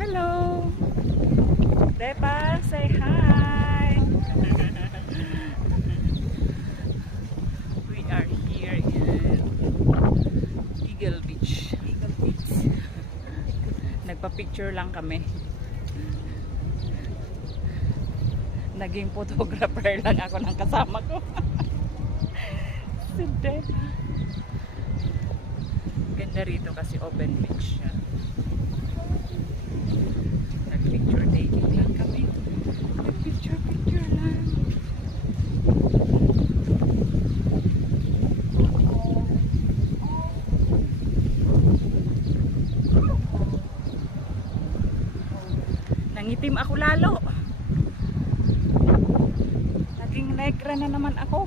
Hello! Depa, say hi! We are here in Eagle Beach. Nagpa-picture lang kami. Naging photographer lang ako ng kasama ko. Si Depa. Ganda rito kasi open beach siya. Nag-picture taking lang kami. Nag-picture lang. Nangitim ako lalo. Naging negra na naman ako.